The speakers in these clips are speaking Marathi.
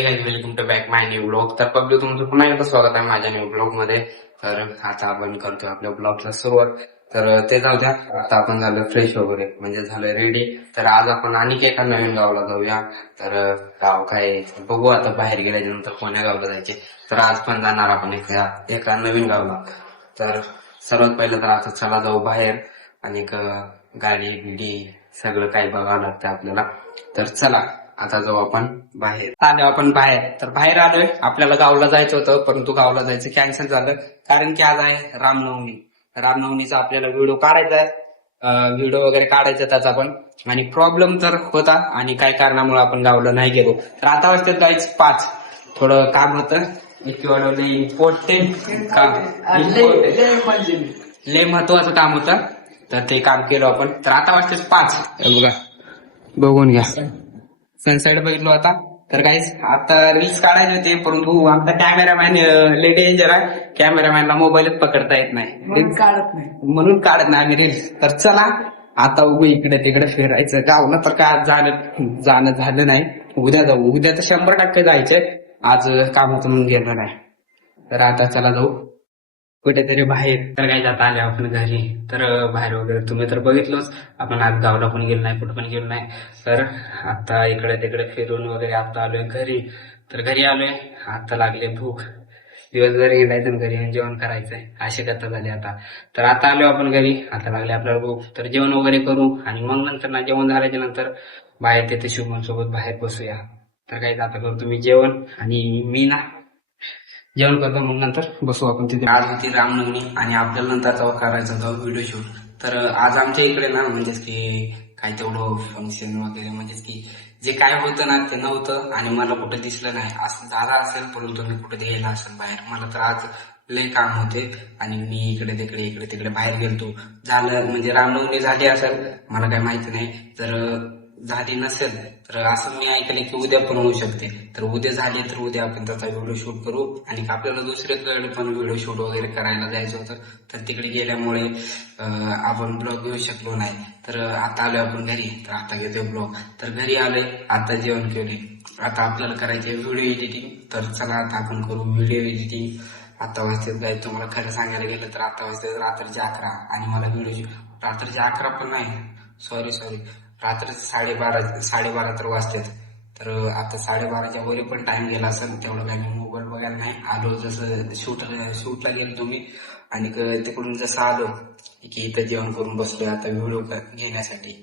हे guys, welcome to back my new blog. तर पब्लिक तुमचं पुन्हा एकदा स्वागत आहे माझ्या न्यू ब्लॉग मध्ये. तर आता आपण करतोय आपल्या ब्लॉगला सुरुवात. तर ते जाऊ द्या, आता आपण झालं फ्रेश वगैरे, म्हणजे झालं रेडी. तर आज आपण आणि एका नवीन गावाला जाऊया. तर गाव काय बघू आता, बाहेर गेल्याच्या नंतर कोण्या गावाला जायचे. तर आज पण जाणार आपण एका नवीन गावाला. तर सर्वात पहिलं तर आता चला जाऊ बाहेर, आणि गाडी बिडी सगळं काही बघावं लागतं आपल्याला. तर चला आता जाऊ आपण बाहेर. आलो आपण बाहेर. तर बाहेर आलोय, आपल्याला गावला जायचं होतं, परंतु गावला जायचं कॅन्सल झालं, कारण की आज आहे रामनवमी. रामनवमीचा आपल्याला व्हिडिओ काढायचा आहे, व्हिडिओ वगैरे काढायचा त्याचा पण. आणि प्रॉब्लेम तर होता, आणि काही कारणामुळे आपण गावला नाही गेलो. तर आता वाजतात गाईच 5. थोडं काम होतं, इम्पॉर्टंट काम, लय महत्वाचं काम होतं, तर ते काम केलं आपण. तर आता वाजतात 5. बघा, बघून घ्या, सनसेट बघितलो आता. तर काहीच आता रील्स काढायचे होते, परंतु आमचा कॅमेरामॅन लय डेंजर आहे. कॅमेरामॅनला मोबाईलच पकडता येत नाही, म्हणून काढत नाही आम्ही रील्स. तर चला आता उभं इकडे तिकडे फिरायचं. गावला तर काय जाणं झालं नाही. उद्या जाऊ, उद्या तर 100% जायचंय. आज काम होतं म्हणून गेलं नाही. तर आता चला जाऊ कुठेतरी बाहेर. तर काय जाता आले आपण घरी. तर बाहेर वगैरे तुम्ही तर बघितलंच, आपण आज गावला पण गेलो नाही, कुठं पण गेलो नाही. तर आता इकडे तिकडे फिरून वगैरे आता आलोय घरी. तर घरी आलोय, आता लागले भूक. दिवसभर हिंडायचं घरी आणि जेवण करायचंय, अशी कथा झाली आता. तर आता आलो आपण घरी, आता लागले आपल्याला भूक. तर जेवण वगैरे करू, आणि मग नंतर ना जेवण झाल्याच्या नंतर बाहेर तिथे शुभम सोबत बाहेर बसूया. तर काही आता करतो मी जेवण, आणि मी ना जेवण करतो, मग नंतर बसू आपण तिथे. आज होती रामनवमी, आणि आपल्याला नंतर तेव्हा करायचा होता व्हिडिओ शूट. तर आज आमच्या इकडे ना, म्हणजेच की काही तेवढं फंक्शन वगैरे, म्हणजेच की जे काय होतं ना ते नव्हतं, आणि मला कुठं दिसलं नाही. असं झालं असेल, परंतु मी कुठे गेला असेल बाहेर. मला तर आज लय काम होते, आणि मी इकडे तिकडे बाहेर गेलतो. झालं म्हणजे रामनवमी झाली असेल, मला काही माहिती नाही. जर झाली नसेल तर असं मी ऐकले की उद्या पण होऊ शकते. तर उद्या झाली तर उद्या आपण त्याचा व्हिडिओ शूट करू. आणि आपल्याला दुसरीकडे पण व्हिडिओ शूट वगैरे करायला जायचं होतं, तर तिकडे गेल्यामुळे आपण ब्लॉग घेऊ शकलो नाही. तर आता आलोय आपण घरी, तर आता घेतोय ब्लॉग. तर घरी आलोय, आता जेवण केले, आता आपल्याला करायचे व्हिडिओ एडिटिंग. तर चला आता आपण करू व्हिडिओ एडिटिंग. आता वाजते जायचं, तुम्हाला खरं सांगायला गेलं तर आता वाजते रात्रीचे 11, आणि मला व्हिडिओ रात्रीचे 11 पण नाही, सॉरी रात्रीचे 12:30 तर वाजतात. तर आता 12:30च्या वरी पण टाइम गेला असेल, तेवढं काय मी मोबाईल बघायला नाही. आलो जसं शूटला गेलो तुम्ही, आणि तिकडून जसं आलो की इथं जेवण करून बसलोय आता व्हिडिओ घेण्यासाठी,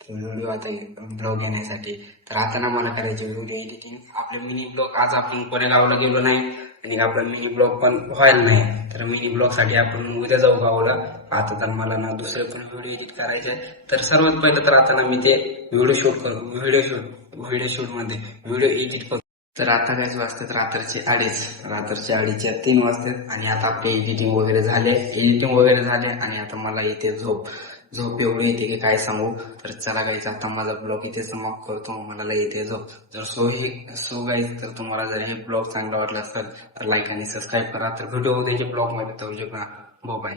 व्हिडिओ आता ब्लॉग घेण्यासाठी. तर आता ना मला करायचे व्हिडिओ एडिटिंग. आपले मिनी ब्लॉग, आज आपण कोण्या गावाला गेलो नाही, आणि आपला मिनी ब्लॉग पण व्हायला नाही. तर मिनी ब्लॉग साठी आपण उद्या जाऊ गावाला. आता तर मला ना दुसरे पण व्हिडिओ एडिट करायचे. तर सर्वात पहिलं तर आता ना मी ते व्हिडिओ शूट करू, व्हिडिओ शूट मध्ये व्हिडिओ एडिट करू. तर आता काय वाजतात रात्रीचे 2:30च्या 3 वाजतात, आणि आता आपले एडिटिंग वगैरे झाले, आणि आता मला इथे झोप एवढी येते की काय सांगू. तर चला गाईज, आता माझा ब्लॉग इथे समाप्त करतो, मला येते झोप. जर सो गाईज, तर तुम्हाला जर हे ब्लॉग चांगला वाटला असेल तर लाईक आणि सबस्क्राईब करा. तर व्हिडिओ उद्याच्या ब्लॉग मध्ये जाऊ शकता. बाय.